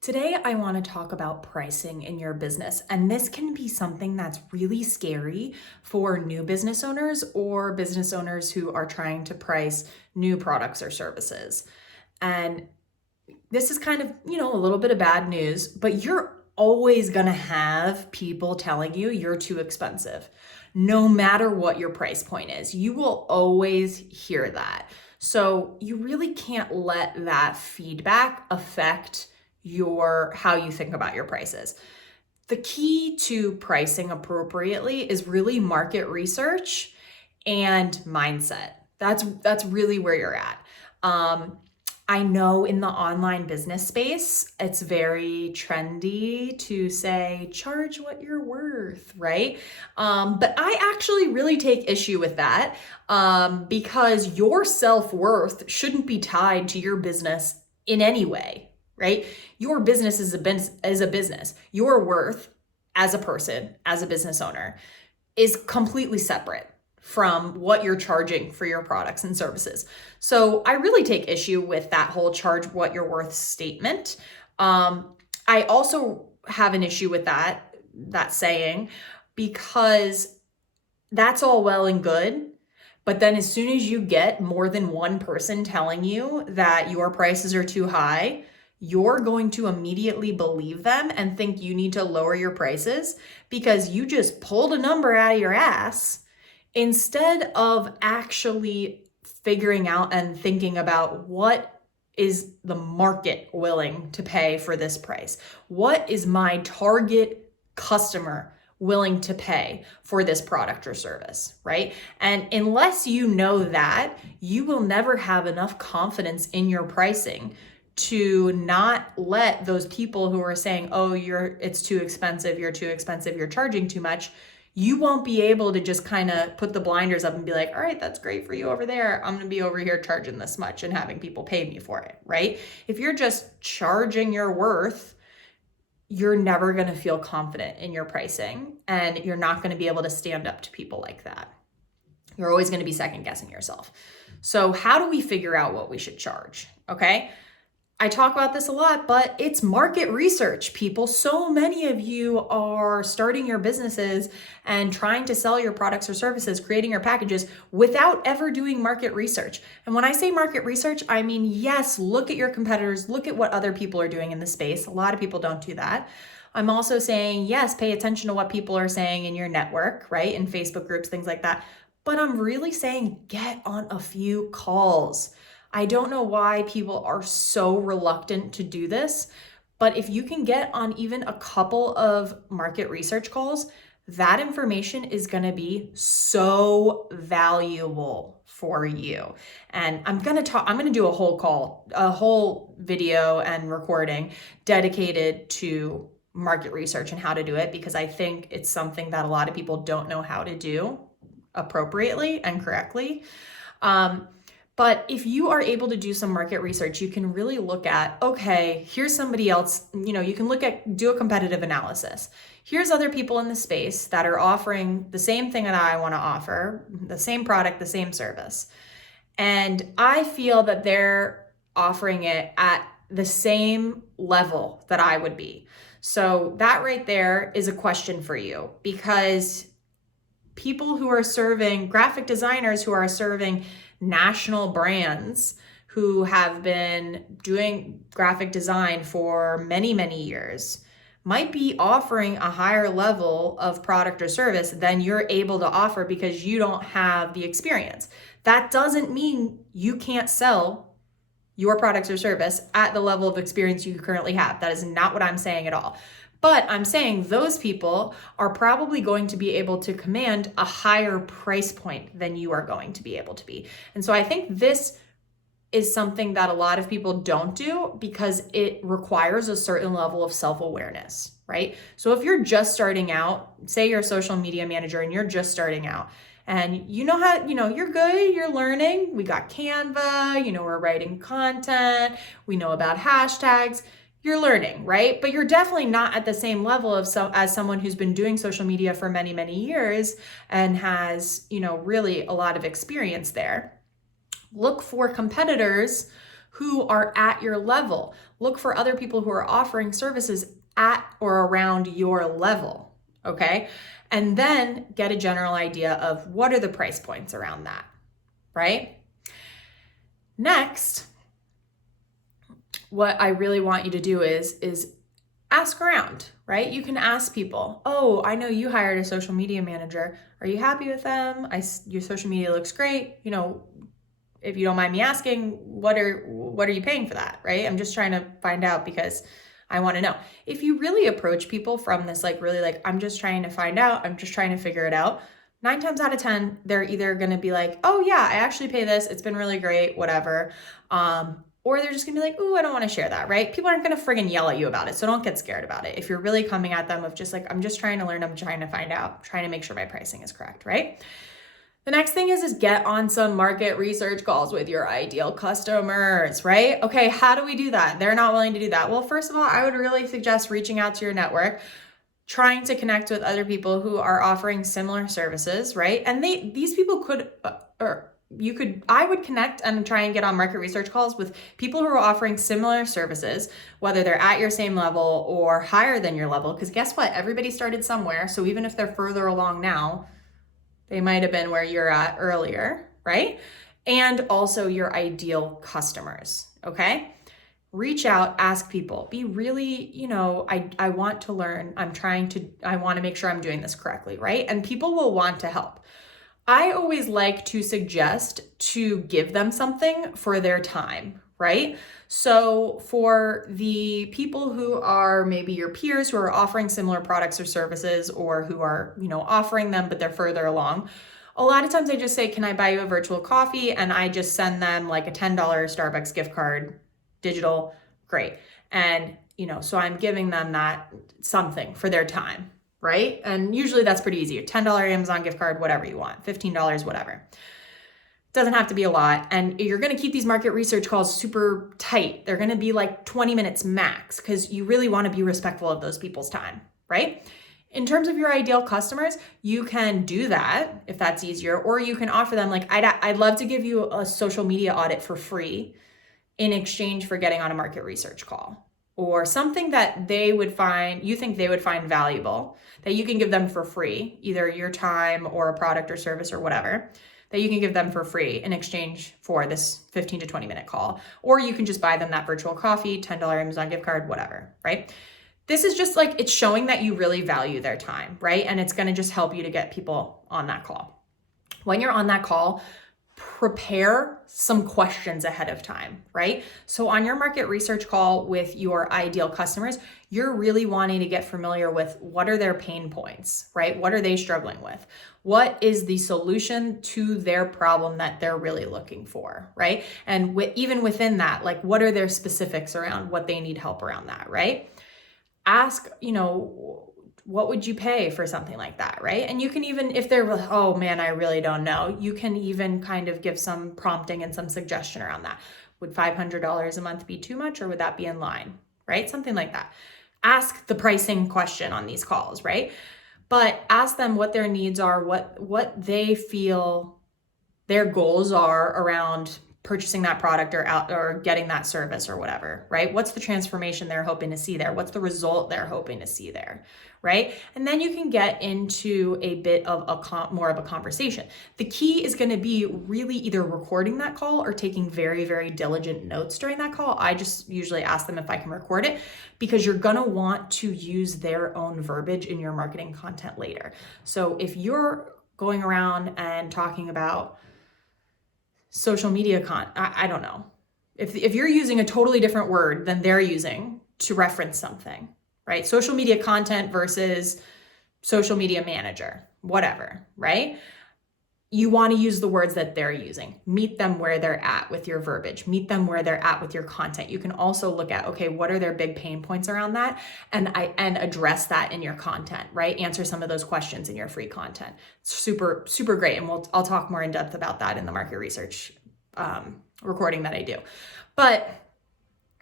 Today, I want to talk about pricing in your business, and this can be something that's really scary for new business owners or business owners who are trying to price new products or services. And this is kind of, a little bit of bad news, but you're always going to have people telling you you're too expensive. No matter what your price point is, you will always hear that. So you really can't let that feedback affect your how you think about your prices. The key to pricing appropriately is really market research and mindset. That's really where you're at. I know in the online business space, it's very trendy to say, charge what you're worth, right? But I actually really take issue with that because your self-worth shouldn't be tied to your business in any way, right? Your business is a business. Your worth as a person, as a business owner, is completely separate from what you're charging for your products and services. So I really take issue with that whole charge what you're worth statement. I also have an issue with that saying, because that's all well and good. But then as soon as you get more than one person telling you that your prices are too high, you're going to immediately believe them and think you need to lower your prices because you just pulled a number out of your ass instead of actually figuring out and thinking about what is the market willing to pay for this price? What is my target customer willing to pay for this product or service, right? And unless you know that, you will never have enough confidence in your pricing to not let those people who are saying, oh, it's too expensive, you're too expensive, you're charging too much. You won't be able to just kind of put the blinders up and be like, all right, that's great for you over there. I'm going to be over here charging this much and having people pay me for it, right? If you're just charging your worth, you're never going to feel confident in your pricing, and you're not going to be able to stand up to people like that. You're always going to be second guessing yourself. So how do we figure out what we should charge? Okay. I talk about this a lot, but it's market research, people. So many of you are starting your businesses and trying to sell your products or services, creating your packages without ever doing market research. And when I say market research, I mean, yes, look at your competitors, look at what other people are doing in the space. A lot of people don't do that. I'm also saying, yes, pay attention to what people are saying in your network, right? In Facebook groups, things like that. But I'm really saying get on a few calls. I don't know why people are so reluctant to do this, but if you can get on even a couple of market research calls, that information is going to be so valuable for you. And I'm going to do a whole video and recording dedicated to market research and how to do it, because I think it's something that a lot of people don't know how to do appropriately and correctly. But if you are able to do some market research, you can really look at, okay, here's somebody else, you can do a competitive analysis. Here's other people in the space that are offering the same thing that I want to offer, the same product, the same service. And I feel that they're offering it at the same level that I would be. So that right there is a question for you, because people who are serving, graphic designers who are serving national brands who have been doing graphic design for many, many years might be offering a higher level of product or service than you're able to offer because you don't have the experience. That doesn't mean you can't sell your products or service at the level of experience you currently have. That is not what I'm saying at all. But I'm saying those people are probably going to be able to command a higher price point than you are going to be able to be. And so I think this is something that a lot of people don't do because it requires a certain level of self-awareness, right? So if you're just starting out, say you're a social media manager and you're just starting out, and you're good, you're learning. We got Canva, we're writing content, we know about hashtags. You're learning, right? But you're definitely not at the same level as someone who's been doing social media for many, many years and has, really a lot of experience there. Look for competitors who are at your level. Look for other people who are offering services at or around your level, okay? And then get a general idea of what are the price points around that, right? Next, what I really want you to do is ask around, right? You can ask people, oh, I know you hired a social media manager. Are you happy with them? Your social media looks great. You know, if you don't mind me asking, what are you paying for that, right? I'm just trying to find out because I want to know. If you really approach people from this, like really like, I'm just trying to find out, I'm just trying to figure it out, 9 times out of 10, they're either going to be like, oh yeah, I actually pay this. It's been really great, whatever. Or they're just gonna be like, ooh, I don't wanna share that, right? People aren't gonna friggin' yell at you about it, so don't get scared about it. If you're really coming at them of just like, I'm just trying to learn, I'm trying to find out, trying to make sure my pricing is correct, right? The next thing is get on some market research calls with your ideal customers, right? Okay, how do we do that? They're not willing to do that. Well, first of all, I would really suggest reaching out to your network, trying to connect with other people who are offering similar services, right? And these people could, I would connect and try and get on market research calls with people who are offering similar services, whether they're at your same level or higher than your level, because guess what? Everybody started somewhere. So even if they're further along now, they might have been where you're at earlier, right? And also your ideal customers, okay? Reach out, ask people, be really, I want to learn. I want to make sure I'm doing this correctly, right? And people will want to help. I always like to suggest to give them something for their time, right? So for the people who are maybe your peers who are offering similar products or services, or who are, offering them, but they're further along, a lot of times I just say, can I buy you a virtual coffee? And I just send them like a $10 Starbucks gift card, digital, great. And, so I'm giving them that something for their time, right? And usually that's pretty easy. $10 Amazon gift card, whatever you want, $15, whatever. Doesn't have to be a lot. And you're going to keep these market research calls super tight. They're going to be like 20 minutes max, because you really want to be respectful of those people's time, right? In terms of your ideal customers, you can do that if that's easier, or you can offer them like, I'd love to give you a social media audit for free in exchange for getting on a market research call, or something that you think they would find valuable, that you can give them for free, either your time or a product or service or whatever, that you can give them for free in exchange for this 15 to 20 minute call. Or you can just buy them that virtual coffee, $10 Amazon gift card, whatever, right? This is just like, it's showing that you really value their time, right? And it's gonna just help you to get people on that call. When you're on that call, prepare some questions ahead of time, right? So on your market research call with your ideal customers, you're really wanting to get familiar with what are their pain points, right? What are they struggling with? What is the solution to their problem that they're really looking for, right? And even within that, like, what are their specifics around what they need help around that, right? Ask, what would you pay for something like that, right? And you can even, if they're, oh man, I really don't know, you can even kind of give some prompting and some suggestion around that. Would $500 a month be too much, or would that be in line, right? Something like that. Ask the pricing question on these calls, right? But ask them what their needs are, what they feel their goals are around purchasing that product or getting that service or whatever, right? What's the transformation they're hoping to see there? What's the result they're hoping to see there, right? And then you can get into a bit of more of a conversation. The key is going to be really either recording that call or taking very, very diligent notes during that call. I just usually ask them if I can record it, because you're going to want to use their own verbiage in your marketing content later. So if you're going around and talking about social media I don't know. If you're using a totally different word than they're using to reference something, right? Social media content versus social media manager, whatever, right? You want to use the words that they're using. Meet them where they're at with your verbiage. Meet them where they're at with your content. You can also look at, okay, what are their big pain points around that? And address that in your content, right? Answer some of those questions in your free content. It's super, super great. And I'll talk more in depth about that in the market research recording that I do. But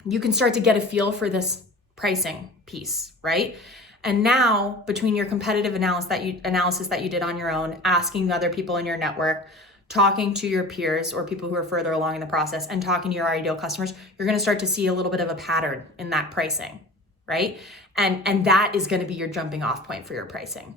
you can start to get a feel for this pricing piece, right? And now, between your competitive analysis that you did on your own, asking other people in your network, talking to your peers or people who are further along in the process and talking to your ideal customers, you're going to start to see a little bit of a pattern in that pricing, right? And that is going to be your jumping off point for your pricing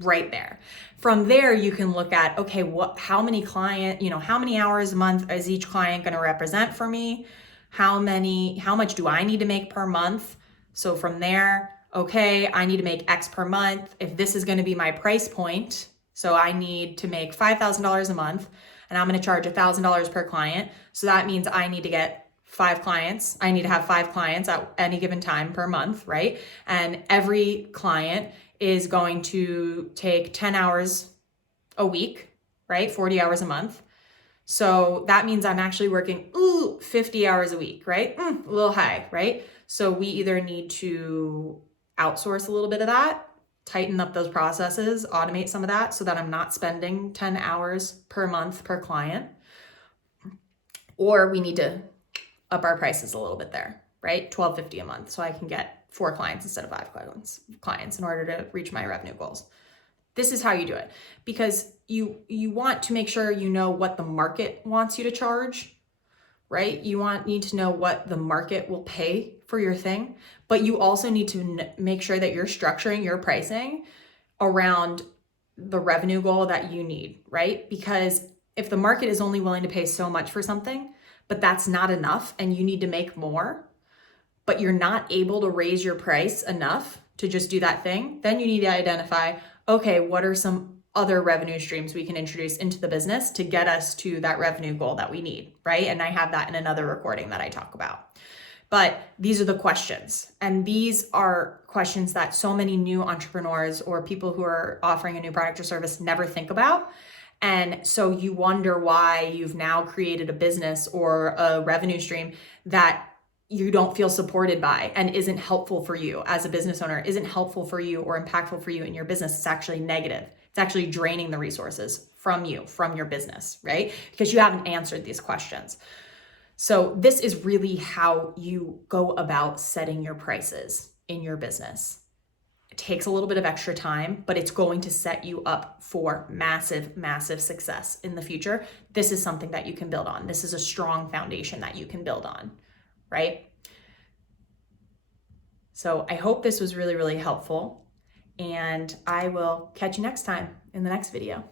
right there. From there, you can look at, okay, how many hours a month is each client going to represent for me? How much do I need to make per month? So from there, okay, I need to make X per month. If this is going to be my price point, so I need to make $5,000 a month and I'm going to charge $1,000 per client. So that means I need to get 5 clients. I need to have 5 clients at any given time per month, right? And every client is going to take 10 hours a week, right? 40 hours a month. So that means I'm actually working 50 hours a week, right? A little high, right? So we either need to outsource a little bit of that, tighten up those processes, automate some of that so that I'm not spending 10 hours per month per client, or we need to up our prices a little bit there, right? $12.50 a month so I can get 4 clients instead of 5 clients in order to reach my revenue goals. This is how you do it, because you want to make sure you know what the market wants you to charge, right? You need to know what the market will pay for your thing, but you also need to make sure that you're structuring your pricing around the revenue goal that you need, right? Because if the market is only willing to pay so much for something, but that's not enough and you need to make more, but you're not able to raise your price enough to just do that thing, then you need to identify, okay, what are some other revenue streams we can introduce into the business to get us to that revenue goal that we need, right? And I have that in another recording that I talk about. But these are the questions. And these are questions that so many new entrepreneurs or people who are offering a new product or service never think about. And so you wonder why you've now created a business or a revenue stream that you don't feel supported by and isn't helpful for you as a business owner, isn't helpful for you or impactful for you in your business. It's actually negative. It's actually draining the resources from you, from your business, right? Because you haven't answered these questions. So this is really how you go about setting your prices in your business. It takes a little bit of extra time, but it's going to set you up for massive, massive success in the future. This is something that you can build on. This is a strong foundation that you can build on, right? So I hope this was really, really helpful, and I will catch you next time in the next video.